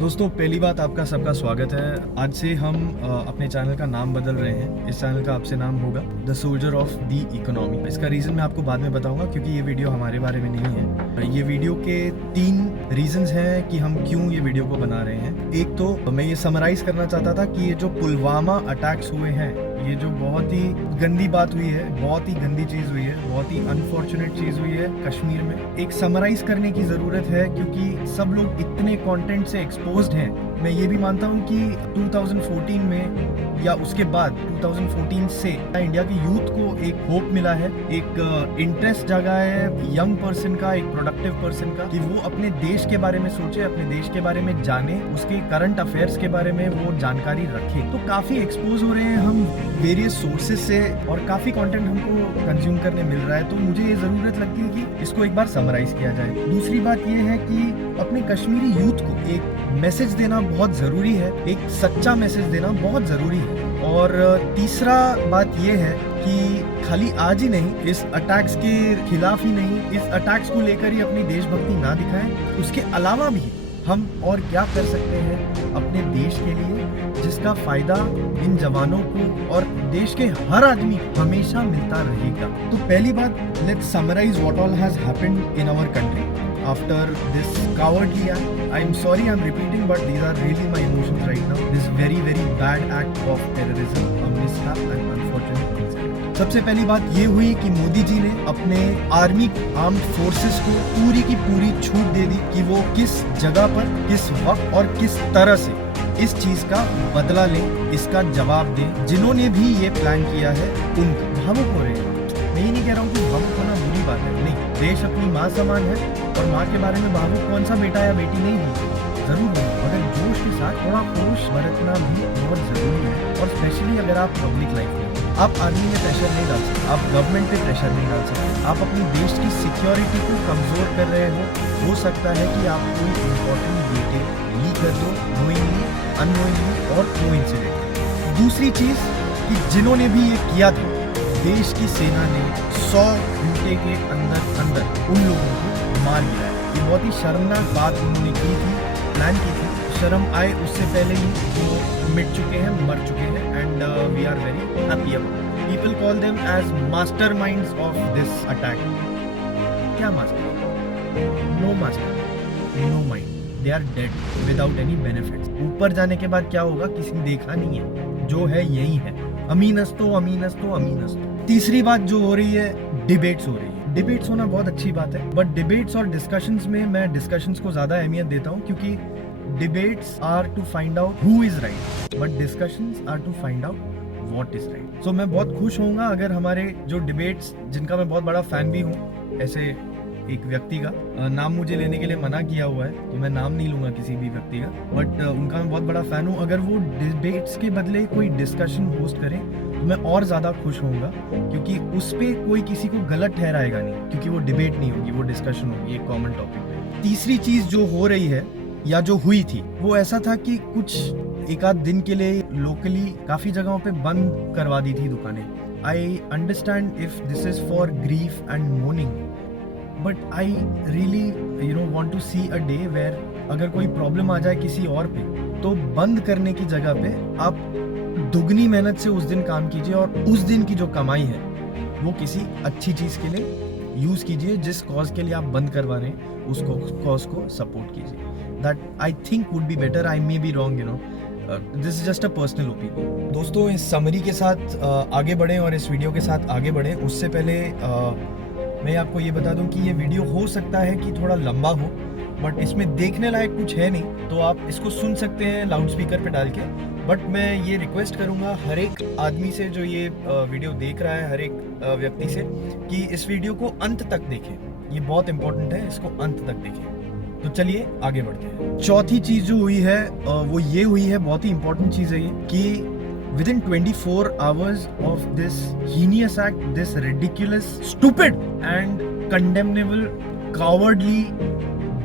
दोस्तों, पहली बात आपका सबका स्वागत है। आज से हम अपने चैनल का नाम बदल रहे हैं। इस चैनल का आपसे नाम होगा the soldier of the economy. इसका रीज़न मैं आपको बाद में बताऊंगा, क्योंकि ये वीडियो हमारे बारे में नहीं है। ये वीडियो के 3 रीजंस हैं कि हम क्यों ये वीडियो को बना रहे हैं। एक तो मैं ये समराइज करना चाहता था कि ये जो पुलवामा अटैक्स हुए हैं, ये जो बहुत ही गंदी बात हुई है, बहुत ही गंदी चीज़ हुई है, बहुत ही अनफॉर्चुनेट चीज़ हुई है कश्मीर में, एक समराइज करने की ज़रूरत है, क्योंकि सब लोग इतने कंटेंट से एक्सपोज्ड हैं। मैं ये भी मानता हूँ कि 2014 में या उसके बाद 2014 से इंडिया की यूथ को एक होप मिला है, एक इंटरेस्ट जगा है यंग पर्सन का, एक प्रोडक्टिव पर्सन का, कि वो अपने देश के बारे में सोचे, अपने देश के बारे में जाने, उसके करंट अफेयर्स के बारे में वो जानकारी रखे। तो काफ़ी एक्सपोज हो रहे हैं हम वेरियस सोर्सेज से और काफ़ी कंटेंट हमको कंज्यूम करने मिल रहा है। तो मुझे ये ज़रूरत लगती है कि इसको एक बार समराइज किया जाए। दूसरी बात ये है कि अपने कश्मीरी यूथ को एक मैसेज देना बहुत ज़रूरी है, एक सच्चा मैसेज देना बहुत ज़रूरी है। और तीसरा बात ये है कि खाली आज ही नहीं, इस अटैक्स के खिलाफ ही नहीं, इस अटैक्स को लेकर ही अपनी देशभक्ति ना दिखाएं, उसके अलावा भी हम और क्या कर सकते हैं अपने देश के लिए, जिसका फायदा इन जवानों को और देश के हर आदमी को हमेशा मिलता रहेगा। तो पहली बात, let's summarize what all has happened in our country after this cowardly act. I'm sorry I'm repeating, but these are really my emotions right now. This very very bad act of terrorism, a mishap and unfortunate incident. सबसे पहली बात ये हुई कि मोदी जी ने अपने army armed forces को पूरी की पूरी छूट दे दी कि वो किस जगह पर, किस वक्त और किस तरह से इस चीज का बदला लें, इसका जवाब दें। जिन्होंने भी ये प्लान किया है उनको भावुक हो रहे हैं। मैं ये नहीं कह रहा हूँ कि भावुक होना बुरी बात है, नहीं, देश अपनी माँ समान है और माँ के बारे में भावुक कौन सा बेटा या बेटी नहीं है, जरूर है, मगर जोश के साथ थोड़ा होश बरतना भी बहुत जरूरी है। और स्पेशली अगर आप पब्लिक लाइफ में, आप आर्मी में प्रेशर नहीं डाल सकते, आप गवर्नमेंट पे प्रेशर नहीं डाल सकते, आप अपनी देश की सिक्योरिटी को कमजोर कर रहे हो सकता है कि आप कोई इम्पोर्टेंट डिटेल लीक कर दो, नोइंगली, अननोइंगली और कोइंसिडेंटली। दूसरी चीज कि जिन्होंने भी ये किया था, देश की सेना ने 100 घंटे के अंदर उन लोगों को मार गिराया। ये बहुत ही शर्मनाक बात उन्होंने की थी, प्लान की थी। शर्म आए उससे पहले ही वो मिट चुके हैं, मर चुके हैं, and we are very happy about. People call them as masterminds of this attack. क्या master? No master, no mind, they are dead without any benefits. ऊपर जाने के बाद क्या होगा किसी ने देखा नहीं है, जो है यही है, अमीनस्तो अमीनस्तो अमीनस्तो। तीसरी बात जो हो रही है, डिबेट्स हो रही है। डिबेट्स होना बहुत अच्छी बात है, बट डिबेट्स और डिस्कशंस में मैं डिस्कशंस को ज्यादा अहमियत देता हूँ, क्योंकि debates are to find out who is right, but discussions are to find out what is right. So मैं बहुत खुश होऊंगा अगर हमारे जो डिबेट्स, जिनका मैं बहुत बड़ा फैन भी हूँ, ऐसे एक व्यक्ति का नाम मुझे लेने के लिए मना किया हुआ है, तो मैं नाम नहीं लूंगा किसी भी व्यक्ति का, बट उनका मैं बहुत बड़ा फैन हूँ। अगर वो डिबेट्स के बदले कोई डिस्कशन होस्ट करें तो मैं और ज़्यादा खुश होऊंगा, क्योंकि उस पर कोई किसी को गलत ठहराएगा नहीं, क्योंकि वो डिबेट नहीं होगी, वो डिस्कशन होगी एक कॉमन टॉपिक पे। तीसरी चीज़ जो हो रही है या जो हुई थी, वो ऐसा था कि कुछ एक आध दिन के लिए लोकली काफ़ी जगहों पे बंद करवा दी थी दुकानें। I understand if this is for grief and morning, but I really want to see a day where अगर कोई प्रॉब्लम आ जाए किसी और पे, तो बंद करने की जगह पे आप दुगनी मेहनत से उस दिन काम कीजिए और उस दिन की जो कमाई है वो किसी अच्छी चीज़ के लिए यूज़ कीजिए। जिस कॉज के लिए आप बंद करवा रहे हैं उस कॉज को सपोर्ट कीजिए। That I think would be better. I may be wrong, this is just a personal opinion. दोस्तों, इस समरी के साथ आगे बढ़ें और इस वीडियो के साथ आगे बढ़ें उससे पहले मैं आपको ये बता दूं कि ये वीडियो हो सकता है कि थोड़ा लंबा हो, बट इसमें देखने लायक कुछ है नहीं, तो आप इसको सुन सकते हैं लाउड स्पीकर पे डाल के। बट मैं ये रिक्वेस्ट करूंगा हर एक आदमी से जो ये वीडियो देख रहा है, हर एक व्यक्ति से, कि इस वीडियो को अंत तक देखें। ये बहुत इंपॉर्टेंट है, इसको अंत तक देखें। तो चलिए आगे बढ़ते हैं। चौथी चीज़ जो हुई है वो ये हुई है, बहुत ही इंपॉर्टेंट चीज़ है ये, कि within 24 hours of this heinous act, this ridiculous, stupid and condemnable, cowardly,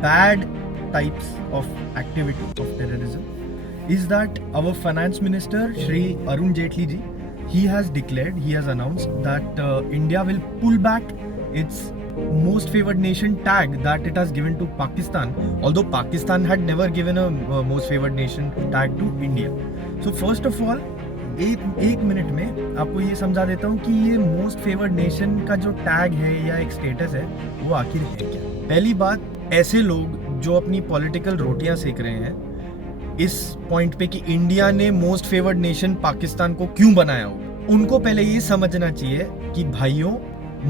bad types of activity of terrorism, is that our finance minister Shri Arun Jaitley ji, he has declared, he has announced that India will pull back its most favored nation tag that it has given to Pakistan, although Pakistan had never given a most favored nation tag to India. So first of all, एक minute में आपको ये समझा देता हूँ कि ये most favoured nation का जो टैग है या एक स्टेटस है वो आखिर है क्या। पहली बात, ऐसे लोग जो अपनी पॉलिटिकल रोटियां सेक रहे हैं इस पॉइंट पे कि इंडिया ने मोस्ट फेवर्ड नेशन पाकिस्तान को क्यों बनाया हो, उनको पहले ये समझना चाहिए कि भाइयों,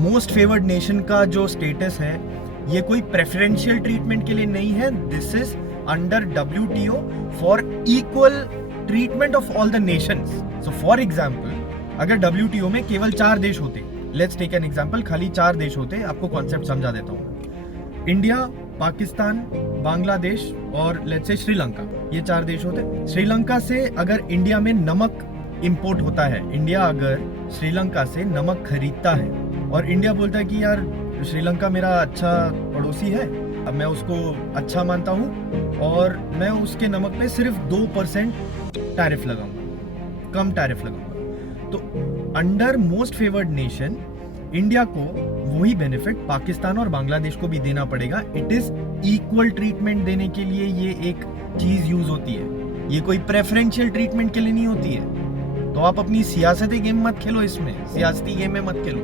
मोस्ट फेवर्ड नेशन का जो स्टेटस है ये कोई प्रेफरेंशियल ट्रीटमेंट के लिए नहीं है। This is under WTO for equal treatment of all the Nations. So for example, अगर WTO में केवल 4 देश होते, लेट्स टेक एन एग्जांपल, खाली 4 देश होते, आपको कॉन्सेप्ट समझा देता हूँ। इंडिया, पाकिस्तान, बांग्लादेश और लेट्स से श्रीलंका, ये 4 देश होते। श्रीलंका से अगर इंडिया में नमक इंपोर्ट होता है, इंडिया अगर श्रीलंका से नमक खरीदता है और इंडिया बोलता है कि यार श्रीलंका मेरा अच्छा पड़ोसी है, अब मैं उसको अच्छा मानता हूँ और मैं उसके नमक पे सिर्फ 2% टैरिफ लगाऊंगा, कम टैरिफ लगाऊंगा, तो under most favoured nation India को वही बेनिफिट पाकिस्तान और बांग्लादेश को भी देना पड़ेगा। इट इज इक्वल ट्रीटमेंट देने के लिए ये एक चीज यूज होती है, ये कोई प्रेफरेंशियल ट्रीटमेंट के लिए नहीं होती है। तो आप अपनी सियासती गेम मत खेलो, इसमें सियासती गेम में मत खेलो,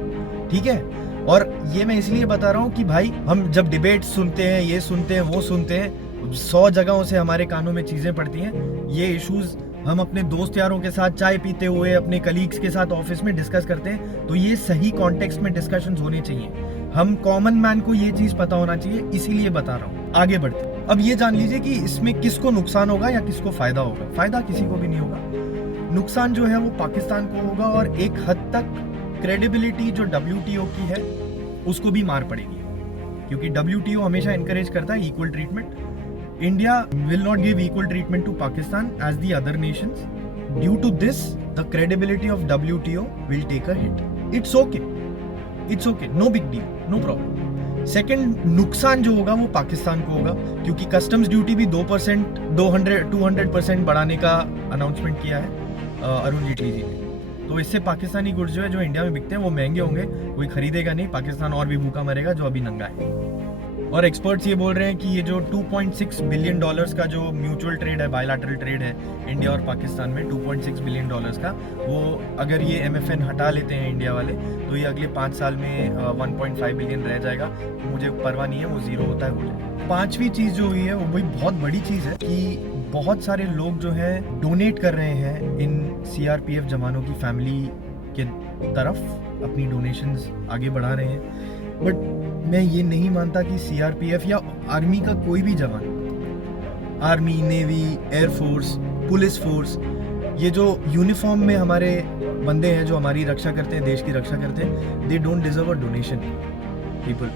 ठीक है। और ये मैं इसलिए बता रहा हूँ कि भाई हम जब डिबेट सुनते हैं, ये सुनते हैं, वो सुनते हैं, 100 जगहों से हमारे कानों में चीजें पड़ती हैं। ये इश्यूज हम अपने दोस्त यारों के साथ चाय पीते हुए, अपने कलीग्स के साथ ऑफिस में डिस्कस करते हैं, तो ये सही कॉन्टेक्स्ट में डिस्कशंस होने चाहिए। हम कॉमन मैन को ये चीज पता होना चाहिए, इसीलिए बता रहा हूँ। आगे बढ़ते, अब ये जान लीजिए कि इसमें किसको नुकसान होगा या किसको फायदा होगा। फायदा किसी को भी नहीं होगा, नुकसान जो है वो पाकिस्तान को होगा और एक हद तक क्रेडिबिलिटी जो WTO की है उसको भी मार पड़ेगी, क्योंकि WTO हमेशा एनकरेज करता है equal treatment. India will not give equal treatment to Pakistan as the other nations. Due to this the credibility of WTO will take a hit. It's okay, no big deal, no problem. Second नुकसान जो होगा वो पाकिस्तान को होगा, क्योंकि customs duty भी 200% बढ़ाने का अनाउंसमेंट किया है अरुण जेटली जी ने। तो इससे पाकिस्तानी गुड्स जो है जो इंडिया में बिकते हैं वो महंगे होंगे, कोई खरीदेगा नहीं, पाकिस्तान और भी भूखा मरेगा जो अभी नंगा है। और एक्सपर्ट्स ये बोल रहे हैं कि ये जो $2.6 बिलियन का जो म्यूचुअल ट्रेड है, बायलैटरल ट्रेड है इंडिया और पाकिस्तान में, $2.6 बिलियन का, वो अगर ये MFN हटा लेते हैं इंडिया वाले तो ये अगले 5 साल में 1.5 बिलियन रह जाएगा। मुझे परवाह नहीं है, वो जीरो होता है हो जाए। 5वीं चीज़ जो हुई है वो भी बहुत बड़ी चीज़ है कि बहुत सारे लोग जो है डोनेट कर रहे हैं इन CRPF जवानों की फैमिली के तरफ, अपनी डोनेशंस आगे बढ़ा रहे हैं। बट मैं ये नहीं मानता कि CRPF या आर्मी का कोई भी जवान, army, navy, air force, police force, ये जो यूनिफॉर्म में हमारे बंदे हैं जो हमारी रक्षा करते हैं, देश की रक्षा करते हैं, they don't deserve a donation. People,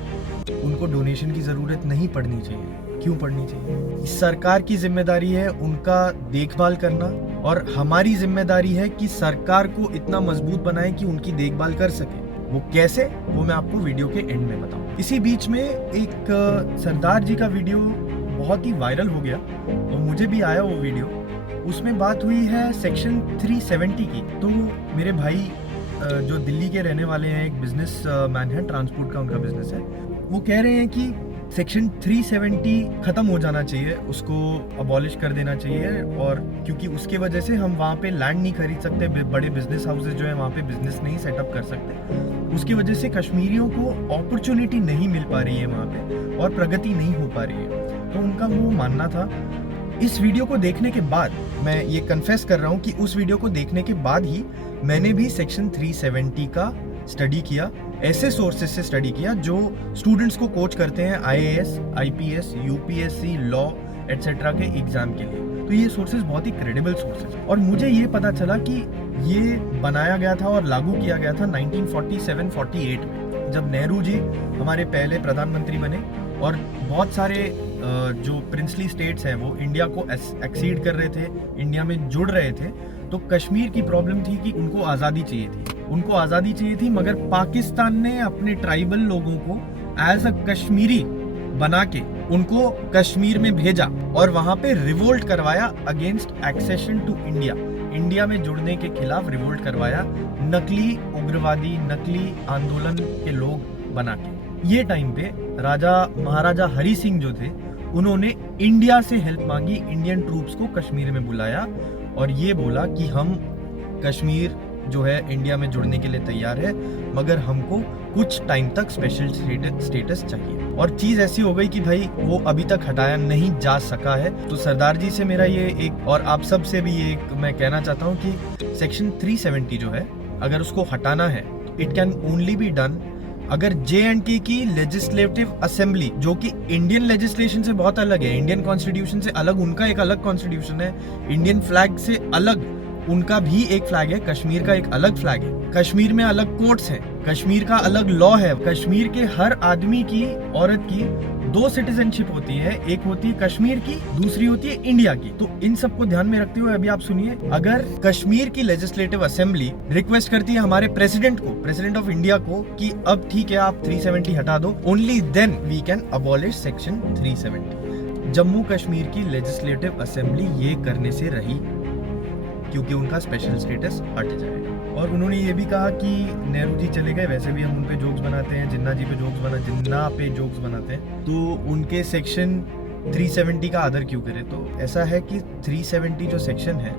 उनको डोनेशन की ज़रूरत नहीं पड़नी चाहिए। क्यों पड़नी चाहिए? सरकार की जिम्मेदारी है उनका देखभाल करना और हमारी जिम्मेदारी है कि सरकार को इतना मजबूत बनाए कि उनकी देखभाल कर सके। वो कैसे, वो मैं आपको वीडियो के एंड में बताऊं। इसी बीच में एक सरदार जी का वीडियो बहुत ही वायरल हो गया और मुझे भी आया वो वीडियो। उसमें बात हुई है सेक्शन 370 की। तो मेरे भाई जो दिल्ली के रहने वाले हैं, एक बिजनेस मैन है, ट्रांसपोर्ट का उनका बिजनेस है, वो कह रहे हैं कि सेक्शन 370 खत्म हो जाना चाहिए, उसको अबॉलिश कर देना चाहिए, और क्योंकि उसके वजह से हम वहाँ पे लैंड नहीं खरीद सकते, बड़े बिजनेस हाउसेज जो है वहाँ पे बिजनेस नहीं सेटअप कर सकते। उसकी वजह से कश्मीरियों को अपॉर्चुनिटी नहीं मिल पा रही है वहाँ पे और प्रगति नहीं हो पा रही है। तो उनका वो मानना था। इस वीडियो को देखने के बाद, मैं ये कन्फेस कर रहा हूँ कि उस वीडियो को देखने के बाद ही मैंने भी सेक्शन 370 का स्टडी किया, ऐसे सोर्सेज से स्टडी किया जो स्टूडेंट्स को कोच करते हैं IAS, IPS, UPSC, law etcetera के एग्जाम के लिए। तो ये सोर्सेज बहुत ही क्रेडिबल सोर्सेज, और मुझे ये पता चला कि ये बनाया गया था और लागू किया गया था 1947-48 में, जब नेहरू जी हमारे पहले प्रधानमंत्री बने और बहुत सारे जो प्रिंसली स्टेट्स हैं वो इंडिया को एक्सीड कर रहे थे, इंडिया में जुड़ रहे थे। तो कश्मीर की प्रॉब्लम थी कि उनको आज़ादी चाहिए थी, उनको आज़ादी चाहिए थी, मगर पाकिस्तान ने अपने ट्राइबल लोगों को एज अ कश्मीरी बना के उनको कश्मीर में भेजा और वहाँ पे रिवोल्ट करवाया against accession to India, India में जुड़ने के खिलाफ रिवोल्ट करवाया, नकली उग्रवादी, नकली आंदोलन के लोग बना के। ये टाइम पे महाराजा हरी सिंह जो थे, उन्होंने इंडिया से हेल्प मांगी, इंडियन ट्रूप्स को कश्मीर में बुलाया और ये बोला कि हम कश्मीर जो है इंडिया में जुड़ने के लिए तैयार है, मगर हमको कुछ टाइम तक स्पेशल स्टेटस चाहिए। और चीज ऐसी हो गई कि भाई वो अभी तक हटाया नहीं जा सका है। तो सरदार जी से मेरा ये एक, और आप सब से भी एक मैं कहना चाहता हूँ कि सेक्शन 370 जो है, अगर उसको हटाना है तो it can only be done अगर JNK की लेजिस्लेटिव असेंबली, जो कि इंडियन लेजिस्लेशन से बहुत अलग है, इंडियन कॉन्स्टिट्यूशन से अलग उनका एक अलग कॉन्स्टिट्यूशन है, इंडियन फ्लैग से अलग उनका भी एक फ्लैग है, कश्मीर का एक अलग फ्लैग है, कश्मीर में अलग कोर्ट्स हैं, कश्मीर का अलग लॉ है, कश्मीर के हर आदमी की, औरत की 2 सिटीजनशिप होती है, एक होती है कश्मीर की, दूसरी होती है इंडिया की। तो इन सबको ध्यान में रखते हुए अभी आप सुनिए, अगर कश्मीर की लेजिस्लेटिव असेंबली रिक्वेस्ट करती है हमारे प्रेसिडेंट को, प्रेसिडेंट ऑफ इंडिया को, कि अब ठीक है आप 370 हटा दो, only then we can abolish section 370। Jammu Kashmir की लेजिस्लेटिव असेंबली ये करने से रही क्योंकि उनका स्पेशल स्टेटस हट जाएगा। और उन्होंने ये भी कहा कि नेहरू जी चले गए, वैसे भी हम उन पे जोक्स बनाते हैं, जिन्ना पे जोक्स बनाते हैं, तो उनके सेक्शन 370 का आदर क्यों करें। तो ऐसा है कि 370 जो सेक्शन है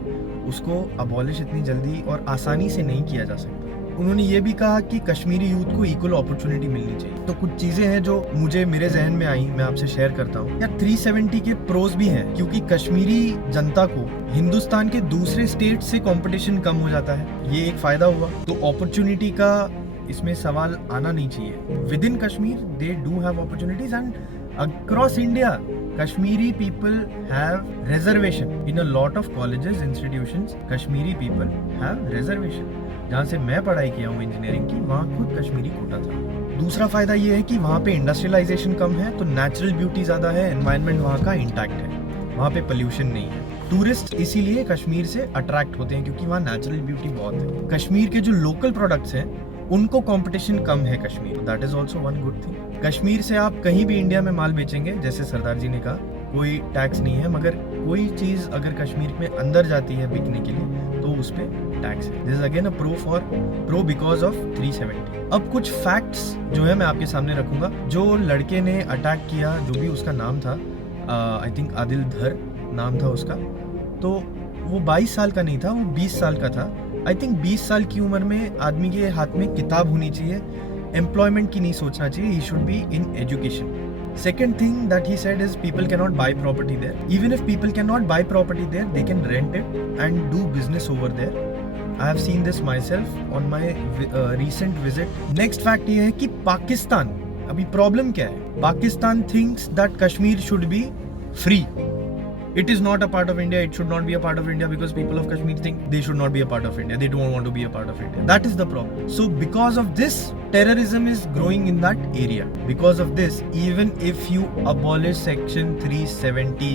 उसको अबॉलिश इतनी जल्दी और आसानी से नहीं किया जा सकता। उन्होंने ये भी कहा कि कश्मीरी यूथ को इक्वल अपॉर्चुनिटी मिलनी चाहिए। तो कुछ चीजें हैं जो मेरे जहन में आई, मैं आपसे शेयर करता हूँ। या 370 के प्रोज भी हैं, क्योंकि कश्मीरी जनता को हिंदुस्तान के दूसरे स्टेट से कंपटीशन कम हो जाता है, ये एक फायदा हुआ। तो अपॉर्चुनिटी का इसमें सवाल आना नहीं चाहिए। With in Kashmir they do have opportunities and across India Kashmiri people have reservation in a lot of colleges, institutions. Kashmiri people have reservation. जहाँ से मैं पढ़ाई किया हूँ इंजीनियरिंग की, वहाँ खुद कश्मीरी कोटा था। दूसरा फायदा ये है कि वहाँ पे इंडस्ट्रियलाइजेशन कम है, तो नेचुरल ब्यूटी ज्यादा है, एनवायरनमेंट वहाँ का इंटैक्ट है, वहाँ पे पोल्यूशन नहीं है। टूरिस्ट इसीलिए कश्मीर से अट्रैक्ट होते हैं क्योंकि वहाँ नेचुरल ब्यूटी बहुत है। कश्मीर के जो लोकल प्रोडक्ट्स हैं उनको कंपटीशन कम है Kashmir, that is also one good thing. Kashmir से आप कहीं भी इंडिया में माल बेचेंगे, जैसे सरदार जी ने कहा, कोई टैक्स नहीं है, मगर कोई चीज अगर कश्मीर में अंदर जाती है बिकने के लिए तो उस पर टैक्स है। This is again a pro because of 370। अब कुछ फैक्ट्स जो है मैं आपके सामने रखूंगा। जो लड़के ने अटैक किया, जो भी उसका नाम था, आई थिंक आदिल धर नाम था उसका, तो वो 22 साल का नहीं था, वो 20 साल का था। आई थिंक 20 साल की उम्र में आदमी के हाथ में किताब होनी चाहिए, एम्प्लॉयमेंट की नहीं सोचना चाहिए, he should be in education. Second thing that he said is people cannot buy property there. Even if people cannot buy property there, they can rent it and do business over there. I have seen this myself on my recent visit. Next fact ये है कि पाकिस्तान, अभी problem क्या है? Pakistan thinks that Kashmir should be free. It is not a part of India. It should not be a part of India because people of Kashmir think they should not be a part of India. They don't want to be a part of India. That is the problem. So because of this, terrorism is growing in that area. Because of this, even if you abolish section 370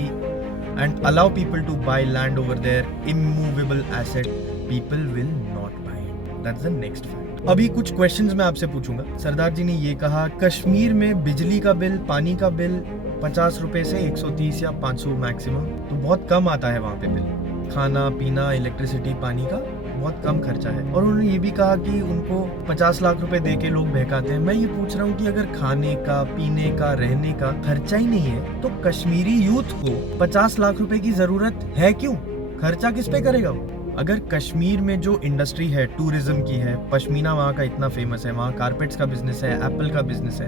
and allow people to buy land over there, immovable asset, people will not buy it. That's the next fact. अभी कुछ questions मैं आपसे पूछूंगा। सरदार जी ने ये कहा, कश्मीर में बिजली का बिल, पानी का बिल 50 रुपए से 130 या 500 मैक्सिमम, तो बहुत कम आता है वहाँ पे बिल। खाना पीना, इलेक्ट्रिसिटी, पानी का बहुत कम खर्चा है। और उन्होंने ये भी कहा कि उनको 50 लाख रुपए दे के लोग बहकाते हैं। मैं ये पूछ रहा हूँ कि अगर खाने का, पीने का, रहने का खर्चा ही नहीं है, तो कश्मीरी यूथ को 50 लाख रुपए की जरूरत है क्यों? खर्चा किस पे करेगा वो? अगर कश्मीर में जो इंडस्ट्री है, टूरिज्म की है, पश्मीना वहाँ का इतना फेमस है, वहाँ कारपेट्स का बिजनेस है, एप्पल का बिजनेस है,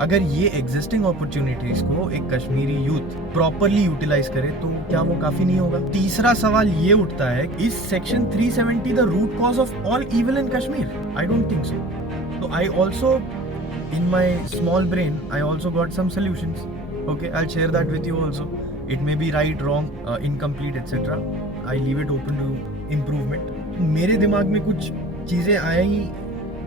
अगर ये एग्जिस्टिंग अपॉर्चुनिटीज को एक कश्मीरी यूथ प्रॉपरली यूटिलाइज करे तो क्या वो काफी नहीं होगा? तीसरा सवाल ये उठता है, is section 370 the root cause of all evil in Kashmir? I don't think so. तो I also in my small brain I also got some solutions. Okay, I'll share that with you also. It may be right, wrong, incomplete, etc. I leave it open to improvement. मेरे दिमाग में कुछ चीज़ें आई,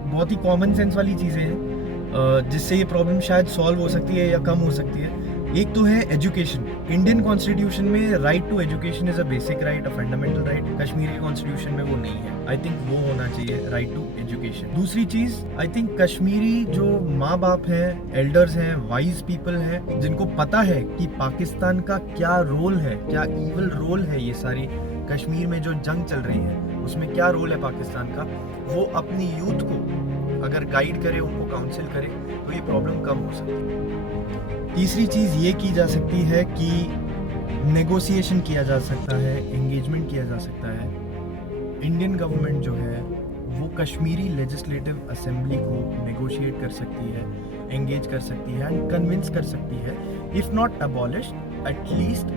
बहुत ही common sense वाली चीज़ें हैं जिससे ये प्रॉब्लम शायद सॉल्व हो सकती है या कम हो सकती है। एक तो है एजुकेशन। इंडियन कॉन्स्टिट्यूशन में right to education is a basic right, a fundamental right. Kashmiri constitution में वो नहीं है। आई थिंक वो होना चाहिए, राइट टू एजुकेशन। दूसरी चीज, आई थिंक कश्मीरी जो माँ बाप हैं, एल्डर्स हैं, वाइज पीपल हैं, जिनको पता है कि पाकिस्तान का क्या रोल है, क्या इविल रोल है, ये सारी कश्मीर में जो जंग चल रही है उसमें क्या रोल है पाकिस्तान का, वो अपनी यूथ को अगर गाइड करे, उनको काउंसिल करे, तो ये प्रॉब्लम कम हो सकती है। तीसरी चीज़ ये की जा सकती है कि नेगोशिएशन किया जा सकता है, एंगेजमेंट किया जा सकता है। इंडियन गवर्नमेंट जो है वो कश्मीरी लेजिस्लेटिव असेंबली को नेगोशिएट कर सकती है, एंगेज कर सकती है एंड कन्विंस कर सकती है, if not abolish at least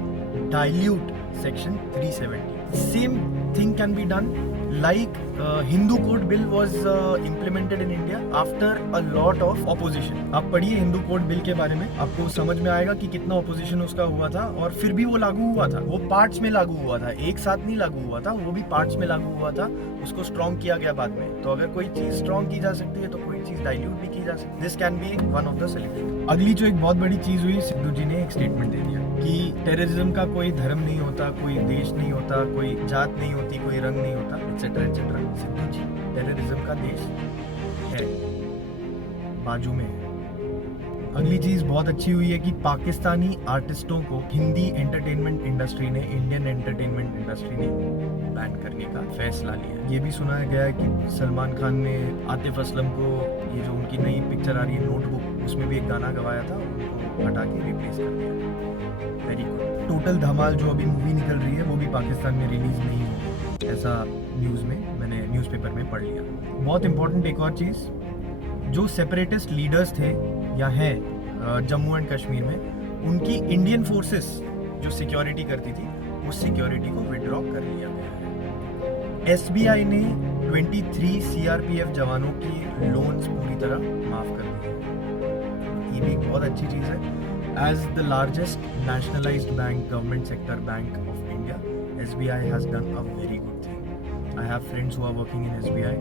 dilute section 370। Same thing can be done like Hindu Code Bill was implemented in India after a lot of opposition। आप पढ़िए हिंदू कोड बिल के बारे में, आपको समझ में आएगा कि कितना ऑपोजिशन उसका हुआ था, और फिर भी वो लागू हुआ था। वो पार्ट्स में लागू हुआ था, एक साथ नहीं लागू हुआ था, वो भी पार्ट्स में लागू हुआ था। उसको स्ट्रॉन्ग किया गया बाद में। तो अगर कोई चीज स्ट्रॉन्ग की जा सकती है तो कोई चीज डाइल्यूट भी की जा सकती है। This can be one of the solution. अगली जो एक बहुत बड़ी चीज हुई, सिद्धू जी ने एक स्टेटमेंट दे दिया कि टेररिज्म का कोई धर्म नहीं होता, कोई देश नहीं होता, कोई जात नहीं होती, कोई रंग नहीं होता, एक्सेट्रा एक्सेट्रा। सिद्धू जी, टेररिज्म का देश है, बाजू में है। अगली चीज बहुत अच्छी हुई है कि पाकिस्तानी आर्टिस्टों को हिंदी एंटरटेनमेंट इंडस्ट्री ने, इंडियन एंटरटेनमेंट इंडस्ट्री ने बैन करने का फैसला लिया। ये भी सुनाया गया है कि सलमान खान ने आतिफ असलम को, ये जो उनकी नई पिक्चर आ रही है नोटबुक, उसमें भी एक गाना गवाया था, उनको हटा के रिप्लेस कर दिया। Very good. टोटल धमाल जो अभी मूवी निकल रही है वो भी पाकिस्तान में रिलीज नहीं होगी, ऐसा न्यूज़ में मैंने न्यूज़पेपर में पढ़ लिया। बहुत इंपॉर्टेंट एक और चीज़, जो सेपरेटिस्ट लीडर्स थे या हैं जम्मू एंड कश्मीर में, उनकी इंडियन फोर्सेस जो सिक्योरिटी करती थी, उस सिक्योरिटी को विड्रॉ कर लिया गया है। एसबीआई ने 23 सीआरपीएफ जवानों की लोन्स पूरी तरह माफ कर दिए। ये भी बहुत अच्छी चीज़ है। As the largest nationalized bank, government sector bank of India, SBI has done a very good thing. I have friends who are working in SBI.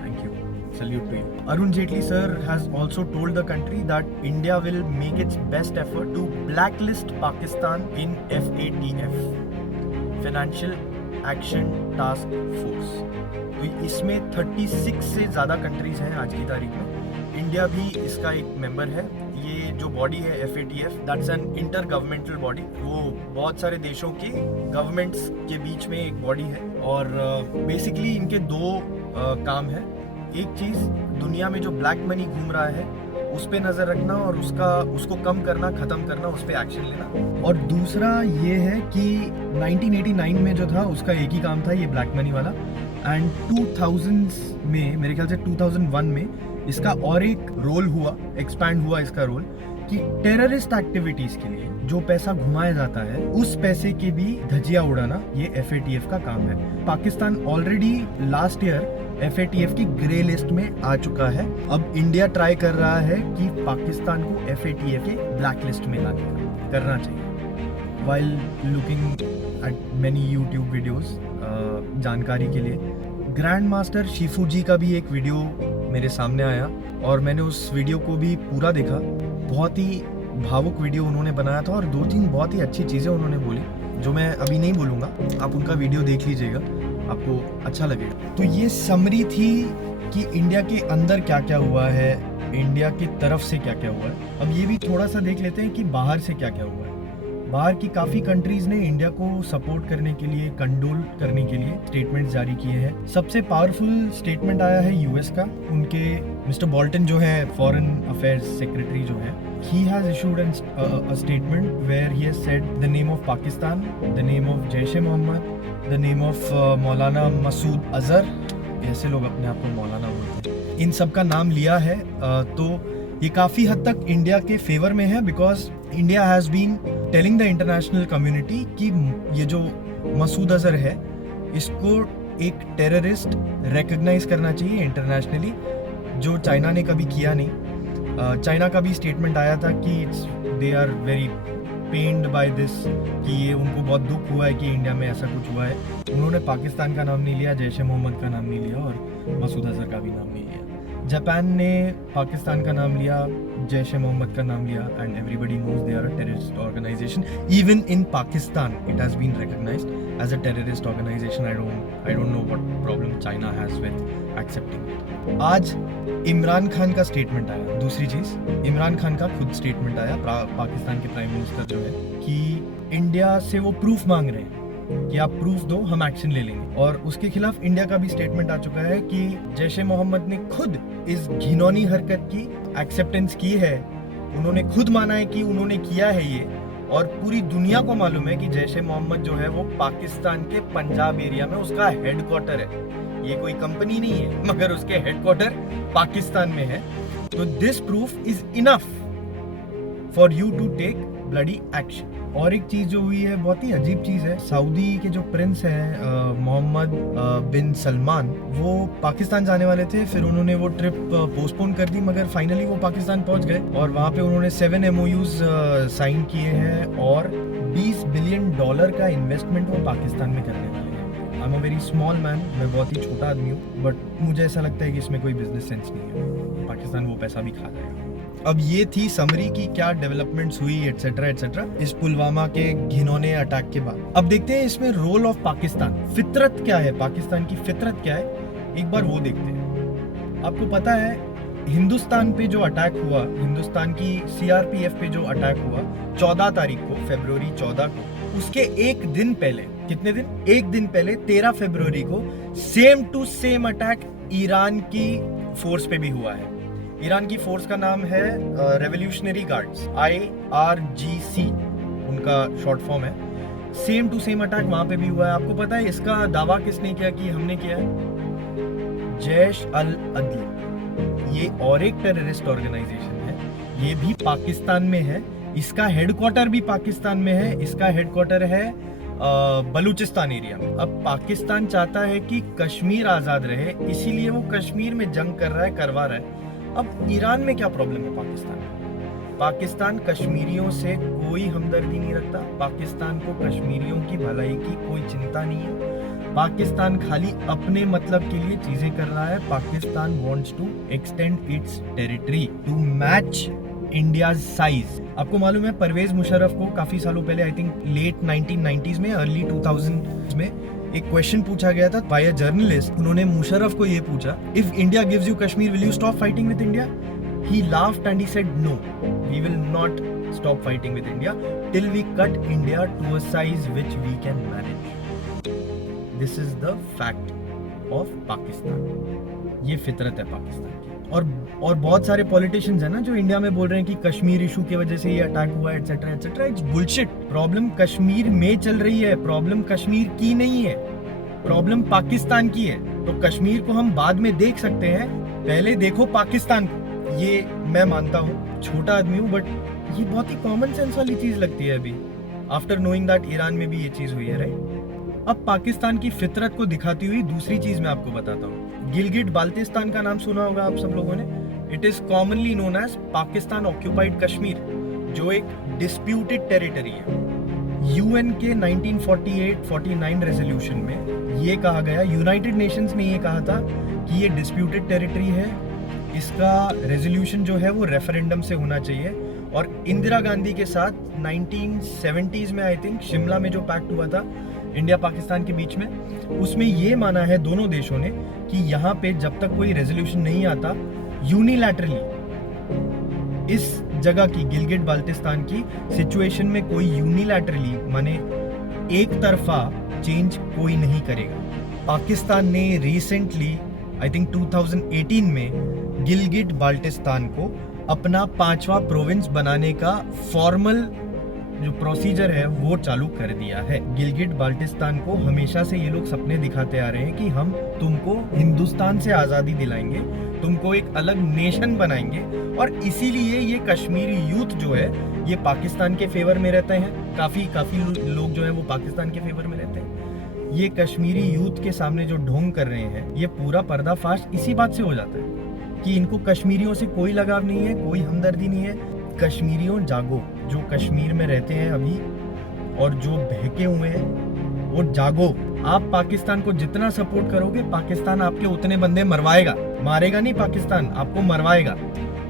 Thank you. Salute to you. Arun Jaitley sir has also told the country that India will make its best effort to blacklist Pakistan in FATF, Financial Action Task Force. तो इसमें 36 से ज़्यादा countries हैं आज की तारीख में। India भी इसका एक मेंबर है। ये जो बॉडी है FATF, that's an inter governmental body. वो बहुत सारे देशों के गवर्नमेंट्स के बीच में एक बॉडी है, और बेसिकली इनके दो काम है। एक चीज़, दुनिया में जो ब्लैक मनी घूम रहा है उस पे नज़र रखना और उसको कम करना, ख़त्म करना, उस पर एक्शन लेना। और दूसरा ये है कि 1989 में जो था उसका एक ही काम था, ये ब्लैक मनी वाला। एंड 2000s में, मेरे ख्याल से 2001 में इसका और एक रोल हुआ, एक्सपैंड हुआ इसका रोल, कि टेररिस्ट एक्टिविटीज के लिए जो पैसा घुमाया जाता है उस पैसे की भी धज्जियां उड़ाना ये FATF का काम है। Pakistan already last year FATF की ग्रे लिस्ट में आ चुका है। अब इंडिया ट्राई कर रहा है कि पाकिस्तान को FATF के ब्लैक लिस्ट में लाने का करना चाहिए। While looking at many YouTube videos, जानकारी के लिए, ग्रैंड मास्टर शिफू जी का भी एक वीडियो मेरे सामने आया और मैंने उस वीडियो को भी पूरा देखा। बहुत ही भावुक वीडियो उन्होंने बनाया था और 2-3 बहुत ही अच्छी चीज़ें उन्होंने बोली जो मैं अभी नहीं बोलूँगा, आप उनका वीडियो देख लीजिएगा, आपको अच्छा लगेगा। तो ये समरी थी कि इंडिया के अंदर क्या क्या हुआ है, इंडिया की तरफ से क्या क्या हुआ है। अब ये भी थोड़ा सा देख लेते हैं कि बाहर से क्या क्या हुआ है। बाहर की काफ़ी कंट्रीज ने इंडिया को सपोर्ट करने के लिए, कंडोल करने के लिए स्टेटमेंट जारी किए हैं। सबसे पावरफुल स्टेटमेंट आया है यूएस का। उनके मिस्टर बोल्टन जो है, फॉरेन अफेयर्स सेक्रेटरी जो है, he has issued a statement where he has said the name of Pakistan, the name of Jaish-e-Mohammed, the name of मौलाना मसूद अजहर, ऐसे लोग अपने आप को मौलाना बोलते हैं, इन सब का नाम लिया है। तो ये काफ़ी हद तक इंडिया के फेवर में है, because India has been telling the international community कि ये जो मसूद अजहर है इसको एक टेररिस्ट रिकग्नाइज करना चाहिए इंटरनेशनली, जो चाइना ने कभी किया नहीं। चाइना का भी स्टेटमेंट आया था कि they are very pained by this, कि ये उनको बहुत दुख हुआ है कि इंडिया में ऐसा कुछ हुआ है। उन्होंने पाकिस्तान का नाम नहीं लिया, जैश-ए-मोहम्मद का नाम नहीं लिया और मसूद अजहर का भी नाम नहीं लिया। जापान ने पाकिस्तान का नाम लिया, जैश-ए-मोहम्मद का नाम लिया, and everybody knows they are a terrorist organization. Even in Pakistan it has been recognized as a terrorist organization. I don't know what problem China has with accepting it. आज इमरान खान का स्टेटमेंट आया। दूसरी चीज़, इमरान खान का खुद स्टेटमेंट आया, पाकिस्तान के प्राइम मिनिस्टर जो है, कि इंडिया से वो प्रूफ मांग रहे हैं कि आप प्रूफ दो, हम एक्शन ले लेंगे। और उसके खिलाफ इंडिया का भी स्टेटमेंट आ चुका है कि जैश ए मोहम्मद ने खुद इस घिनौनी हरकत की एक्सेप्टेंस की है, उन्होंने खुद माना है कि उन्होंने किया है ये, और पूरी दुनिया को मालूम है कि जैश ए मोहम्मद जो है वो पाकिस्तान के पंजाब एरिया में उसका हेडक्वार्टर है। ये कोई कंपनी नहीं है, मगर उसके हेडक्वार्टर पाकिस्तान में है। तो this proof is enough for you to take bloody action. और एक चीज जो हुई है, बहुत ही अजीब चीज है, सऊदी के जो प्रिंस हैं मोहम्मद बिन सलमान, वो पाकिस्तान जाने वाले थे, फिर उन्होंने वो ट्रिप पोस्टपोन कर दी, मगर फाइनली वो पाकिस्तान पहुंच गए और वहां पे उन्होंने 7 MOUs साइन किए हैं और $20 बिलियन का इन्वेस्टमेंट वो पाकिस्तान में करने वाले हैं। I am a very small man, मैं बहुत ही छोटा आदमी हूँ, बट मुझे ऐसा लगता है कि इसमें कोई बिजनेस सेंस नहीं है, पाकिस्तान वो पैसा भी खा जाएगा। अब ये थी समरी की क्या डेवलपमेंट्स हुई एटसेट्रा एटसेट्रा इस पुलवामा के घिनौने अटैक के बाद। अब देखते हैं इसमें रोल ऑफ पाकिस्तान, फितरत क्या है, पाकिस्तान की फितरत क्या है, एक बार वो देखते हैं। आपको पता है हिंदुस्तान पे जो अटैक हुआ, हिंदुस्तान की CRPF पे जो अटैक हुआ 14 तारीख को, फरवरी 14 को, उसके एक दिन पहले, कितने दिन, एक दिन पहले 13 फरवरी को same to same attack Iran की फोर्स पे भी हुआ है। ईरान की फोर्स का नाम है रेवोल्यूशनरी गार्ड्स, IRGC उनका शॉर्ट फॉर्म है। सेम टू सेम अटैक वहां पे भी हुआ है। आपको पता है इसका दावा किसने किया कि हमने किया है? जैश अल अदल, ये और एक टेररिस्ट ऑर्गेनाइजेशन है, ये भी पाकिस्तान में है, इसका हेडक्वार्टर भी पाकिस्तान में है, इसका हेडक्वार्टर है बलूचिस्तान एरिया में। अब पाकिस्तान चाहता है कि कश्मीर आजाद रहे, इसीलिए वो कश्मीर में जंग कर रहा है, करवा रहा है। अब ईरान में क्या प्रॉब्लम है पाकिस्तान कश्मीरियों से कोई हमदर्दी नहीं रखता, पाकिस्तान को कश्मीरियों की भलाई की कोई चिंता नहीं है, पाकिस्तान खाली अपने मतलब के लिए चीजें कर रहा है। Pakistan wants to extend its territory to match India size. आपको मालूम है परवेज मुशर्रफ को काफी सालों पहले, आई थिंक लेट 1990s में, अर्ली 2000s में एक क्वेश्चन पूछा गया था बाय अ जर्नलिस्ट। उन्होंने मुशर्रफ को ये पूछा, if India gives you Kashmir will you stop fighting with India? He laughed and he said no, we will not stop fighting with India till we cut India to a size which we can manage. This is the fact of Pakistan. ये फितरत है पाकिस्तान की। और बहुत सारे politicians हैं ना जो इंडिया में बोल रहे हैं कि कश्मीर इशू की वजह से ये अटैक हुआ etcetera etcetera. It's bullshit. Problem Kashmir में चल रही है, प्रॉब्लम कश्मीर की नहीं है, प्रॉब्लम पाकिस्तान की है। तो कश्मीर को हम बाद में देख सकते हैं, पहले देखो पाकिस्तान को। ये मैं मानता हूँ, छोटा आदमी हूँ, बट ये बहुत ही कॉमन सेंस वाली चीज लगती है अभी, आफ्टर नोइंग दैट ईरान में भी ये चीज हुई है, राइट। अब पाकिस्तान की फितरत को दिखाती हुई दूसरी चीज मैं आपको बताता हूँ। गिलगिट बाल्टिस्तान का नाम सुना होगा आप सब लोगों ने। It is commonly known as Pakistan occupied Kashmir, जो एक डिस्प्यूटेड टेरिटरी है। UN के 1948-49 रेजोल्यूशन में ये कहा गया, यूनाइटेड नेशंस ने ये कहा था कि ये डिस्प्यूटेड टेरिटरी है, इसका रेजोल्यूशन जो है वो रेफरेंडम से होना चाहिए। और इंदिरा गांधी के साथ 1970s में आई थिंक शिमला में जो पैक्ट हुआ था इंडिया पाकिस्तान के बीच में, उसमें ये माना है दोनों देशों ने कि यहाँ पे जब तक कोई रेजोल्यूशन नहीं आता, यूनिलैटरली इस जगह की, गिलगिट बाल्टिस्तान की सिचुएशन में कोई यूनिलैटरली माने एक तरफा चेंज कोई नहीं करेगा। पाकिस्तान ने रिसेंटली आई थिंक 2018 में गिलगिट बाल्टिस्तान को अपना 5वां प्रोविंस बनाने का फॉर्मल जो प्रोसीजर है वो चालू कर दिया है। गिलगिट बाल्टिस्तान को हमेशा से ये लोग सपने दिखाते आ रहे हैं कि हम तुमको हिंदुस्तान से आज़ादी दिलाएंगे, तुमको एक अलग नेशन बनाएंगे। और इसीलिए ये कश्मीरी यूथ जो है ये पाकिस्तान के फेवर में रहते हैं। काफ़ी लोग जो है वो पाकिस्तान के फेवर में रहते हैं। ये कश्मीरी यूथ के सामने जो ढोंग कर रहे हैं, ये पूरा पर्दाफाश इसी बात से हो जाता है कि इनको कश्मीरियों से कोई लगाव नहीं है, कोई हमदर्दी नहीं है। कश्मीरियों जागो, जो कश्मीर में रहते हैं अभी और जो बहके हुए हैं वो जागो। आप पाकिस्तान को जितना सपोर्ट करोगे, पाकिस्तान आपके उतने बंदे मरवाएगा, मारेगा नहीं, पाकिस्तान आपको मरवाएगा।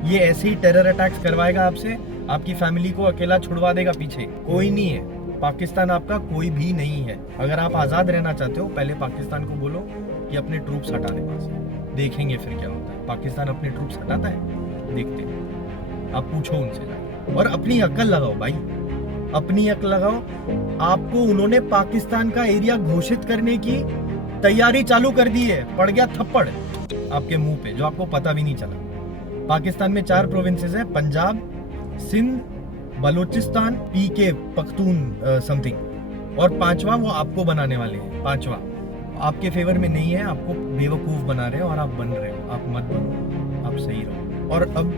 ये ऐसे ही टेरर अटैक्स करवाएगा आपसे, आपकी फैमिली को अकेला छुड़वा देगा पीछे। कोई नहीं है, पाकिस्तान आपका कोई भी नहीं है। अगर आप आज़ाद रहना चाहते हो, पहले पाकिस्तान को बोलो कि अपने ट्रूप्स हटा दे पास, देखेंगे फिर क्या होता है। पाकिस्तान अपने ट्रूप्स हटाता है, देखते हैं, आप पूछो उनसे जाकर। और अपनी अक्ल लगाओ भाई, अपनी अक्ल लगाओ। आपको उन्होंने पाकिस्तान का एरिया घोषित करने की तैयारी चालू कर दी है। पड़ गया थप्पड़ आपके मुंह पे, जो आपको पता भी नहीं चला। पाकिस्तान में 4 प्रोविंसेस है, पंजाब, सिंध, बलूचिस्तान, पीके, पख्तून समथिंग, और 5वां वो आपको बनाने वाले हैं। 5वां आपके फेवर में नहीं है, आपको बेवकूफ बना रहे हो और आप बन रहे हो। आप मत बनो, आप सही रहो। और अब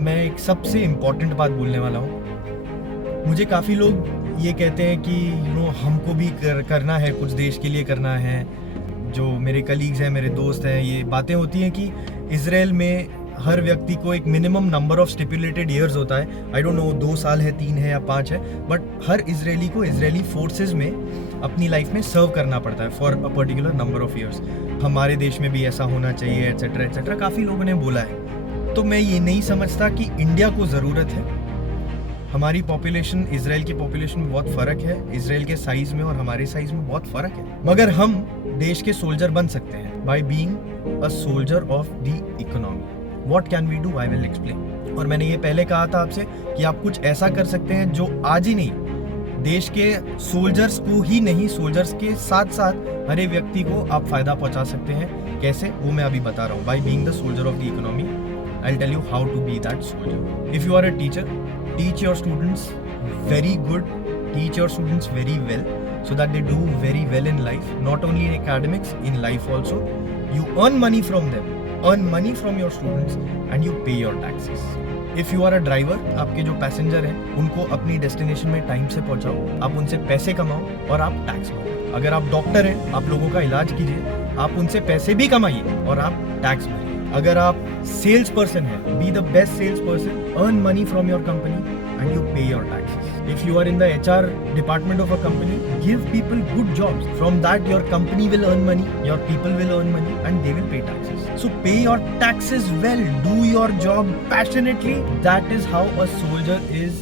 मैं एक सबसे इम्पोर्टेंट बात बोलने वाला हूँ। मुझे काफ़ी लोग ये कहते हैं कि हमको भी करना है, कुछ देश के लिए करना है। जो मेरे कलीग्स हैं, मेरे दोस्त हैं, ये बातें होती हैं कि इजराइल में हर व्यक्ति को एक minimum number of stipulated years होता है। आई डोंट नो 2 साल है, 3 है या 5 है, बट हर इजरायली को इजरायली फोर्सेस में अपनी लाइफ में सर्व करना पड़ता है for a particular number of years. हमारे देश में भी ऐसा होना चाहिए, एट्सेट्रा एट्सेट्रा, काफ़ी लोगों ने बोला है। तो मैं ये नहीं समझता कि इंडिया को ज़रूरत है। हमारी पॉपुलेशन इजराइल की पॉपुलेशन में बहुत फ़र्क है, इजराइल के साइज़ में और हमारे साइज़ में बहुत फ़र्क है, मगर हम देश के सोल्जर बन सकते हैं by being a soldier of the economy. What can we do? I will explain. और मैंने ये पहले कहा था आपसे कि आप कुछ ऐसा कर सकते हैं जो आज ही नहीं, देश के सोल्जर्स को ही नहीं, सोल्जर्स के साथ साथ हर एक व्यक्ति को आप फायदा पहुंचा सकते हैं। कैसे, वो मैं अभी बता रहा हूँ। By being the soldier of the economy, I will tell you how to be that soldier. If you are a teacher, teach your students very good, teach your students very well, so that they do very well in life, not only in academics, in life also. You earn money from them, earn money from your students, and you pay your taxes. If you are a driver, आपके जो passenger हैं उनको अपनी destination में time से पहुंचाओ, आप उनसे पैसे कमाओ और आप टैक्स भरो। अगर आप डॉक्टर हैं, आप लोगों का इलाज कीजिए, आप उनसे पैसे भी कमाइए और आप टैक्स भरिए। अगर आप सेल्स पर्सन हैं, be the best sales person, earn money from your company and you pay your taxes. If you are in the HR department of a company, give people good jobs. From that your company will earn money, your people will earn money, and they will pay taxes. So pay your taxes well, do your job passionately. That is how a soldier is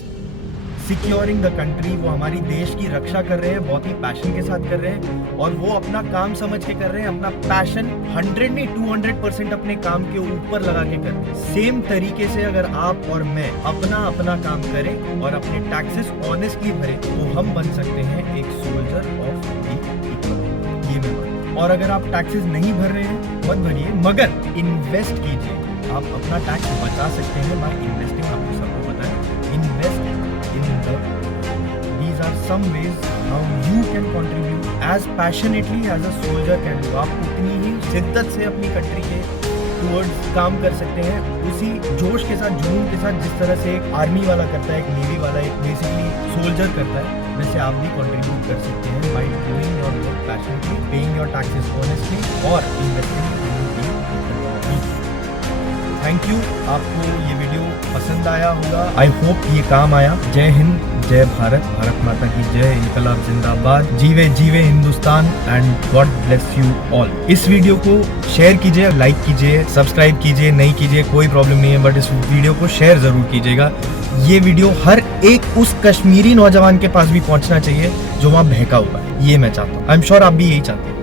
securing the country. वो हमारी देश की रक्षा कर रहे हैं, बहुत ही passion के साथ कर रहे हैं, और वो अपना काम समझ के कर रहे हैं। अपना पैशन 100 नहीं 200% अपने काम के ऊपर लगा के कर रहे हैं। सेम तरीके से अगर आप और मैं अपना काम करें और अपने टैक्सेस ऑनेस्टली भरें, तो हम बन सकते हैं एक सोल्जर ऑफ द इकोनॉमी। ये मैं मानता हूं। और अगर आप टैक्सेस नहीं भर रहे हैं, मत भरिए, मगर इन्वेस्ट कीजिए। आप अपना टैक्स बचा सकते हैं बाय इन्वेस्टिंग। आपको सबको पता है, invest in the, these are some ways how you can contribute as passionately as a soldier can do. आप उतनी ही शिद्दत से अपनी कंट्री के टूवर्ड्स काम कर सकते हैं, उसी जोश के साथ, जुनून के साथ, जिस तरह से एक आर्मी वाला करता है, एक नेवी वाला, एक बेसिकली सोल्जर करता है, वैसे आप भी कंट्रीब्यूट कर सकते हैं by doing your work passionately, paying your taxes honestly और investing in the economy. Thank you. आपको ये वीडियो पसंद आया होगा, आई होप ये काम आया। जय हिंद, जय भारत, भारत माता की जय, इनकलाब जिंदाबाद, जीवे जीवे Hindustan, and God bless you all. इस वीडियो को शेयर कीजिए, लाइक कीजिए, सब्सक्राइब कीजिए, नहीं कीजिए कोई प्रॉब्लम नहीं है, बट इस वीडियो को शेयर जरूर कीजिएगा। ये वीडियो हर एक उस कश्मीरी नौजवान के पास भी पहुंचना चाहिए जो वहाँ बहका हुआ है। ये मैं चाहता हूँ। आई एम श्योर आप भी यही चाहते हैं।